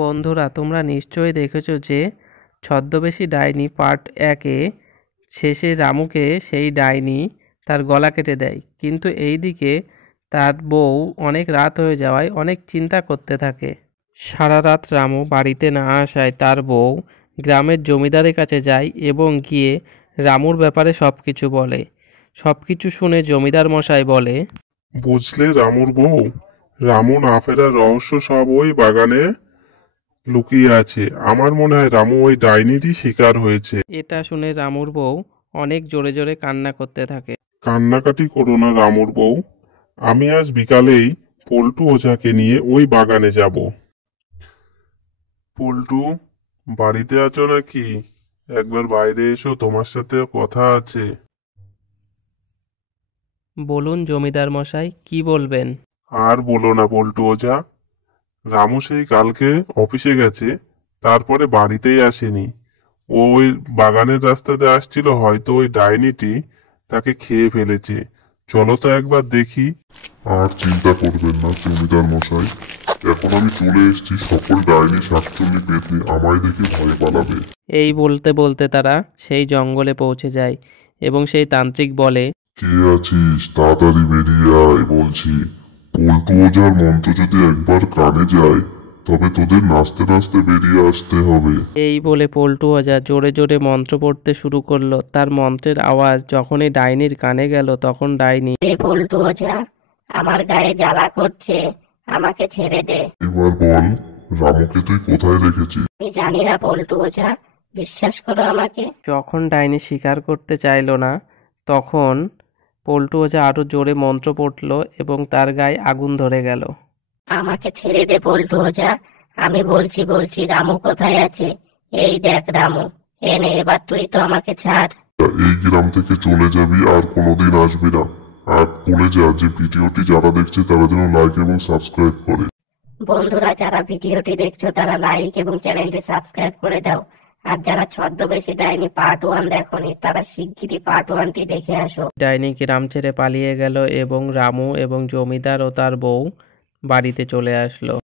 বন্ধুরা, তোমরা নিশ্চয়ই দেখেছো যে ছদ্মবেশী ডাইনি পার্ট 1-এ শেষে রামুকে সেই ডাইনি তার গলা কেটে দেয়। কিন্তু এইদিকে তার বউ অনেক রাত হয়ে যাওয়ায় অনেক চিন্তা করতে থাকে। সারা রাত রামু বাড়িতে না আসায় তার বউ গ্রামের জমিদারের কাছে যায় এবং গিয়ে রামুর ব্যাপারে সবকিছু বলে। সবকিছু শুনে জমিদার মশাই বলে, বুঝলে রামুর বউ, রামু না ফেরার রহস্য সব ওই বাগানে লুকিয়ে আছে। আমার মনে হয় রামু ওই ডাইনিরই শিকার হয়েছে। এটা শুনে রামুর বউ অনেক জোরে জোরে কান্না করতে থাকে। কান্নাকাটি করো না রামুর বউ, আমি আজ বিকালেই পল্টু ওঝাকে নিয়ে ওই বাগানে যাব। পল্টু, বাড়িতে আছো নাকি? একবার বাইরে এসো, তোমার সাথে কথা আছে। বলুন জমিদার মশাই, কি বলবেন? আর বলো না পল্টু ওঝা, রামু সেই কালকে অফিসে গেছে, তারপরে বাড়িতেই আসেনি। ও ওই বাগানের রাস্তাতে আসছিল, হয়তো ওই ডাইনিটি তাকে খেয়ে ফেলেছে। চলো তো একবার দেখি। আর চিন্তা করবেন না জমিদার মশাই, এখন আমি চলে এসেছি। সকল ডাইনি শাকচুন্নি পেতনি আমায় দেখে ভয়ে পালাবে। এই বলতে বলতে তারা সেই জঙ্গলে পৌঁছে যায় এবং সেই তান্ত্রিক বলে, কে আছিস, তাড়াতাড়ি বেরিয়ে আয় বলছি। পল্টু ওঝার মন্ত্র যদি একবার কানে যায় তবে তোদের নাচতে নাচতে বেরিয়ে আসতে হবে। এই বলে পল্টু ওঝা জোরে জোরে মন্ত্র পড়তে শুরু করলো। তার মন্ত্রের আওয়াজ যখনই ডাইনির কানে গেল তখন ডাইনি, পল্টু ওঝা, আমার গায়ে জ্বালা করছে, আমাকে ছেড়ে দে। এবার বল, রামুকে তুই কোথায় রেখেছিস? আমি জানি না পল্টু ওঝা, বিশ্বাস করো আমাকে। যখন ডাইনি স্বীকার করতে চাইল না তখন পল্টু ওঝা আরো জোরে মন্ত্র পড়ল এবং তার গায়ে আগুন ধরে গেল। আমাকে ছেড়ে দে পল্টু ওঝা, আমি বলছি রামু কোথায় আছে? এই দেখ রামু, এনে এবার তুই তো আমাকে ছাড়। এই গ্রাম থেকে চলে যাবি, আর কোনোদিন আসবি না। আর বলে যা যে ভিডিওটি যারা দেখছে তারা যেন লাইক এবং সাবস্ক্রাইব করে। বন্ধুরা, যারা ভিডিওটি দেখছো তারা লাইক এবং চ্যানেলটি সাবস্ক্রাইব করে দাও। আর যারা ছদ্মবেশী ডাইনি পার্ট 1 দেখোনি তারা শিগগিরই পার্ট 1টি দেখে আসো। ডাইনি গ্রাম ছেড়ে পালিয়ে গেল এবং রামু এবং জমিদার ও তার বউ বাড়িতে চলে আসলো।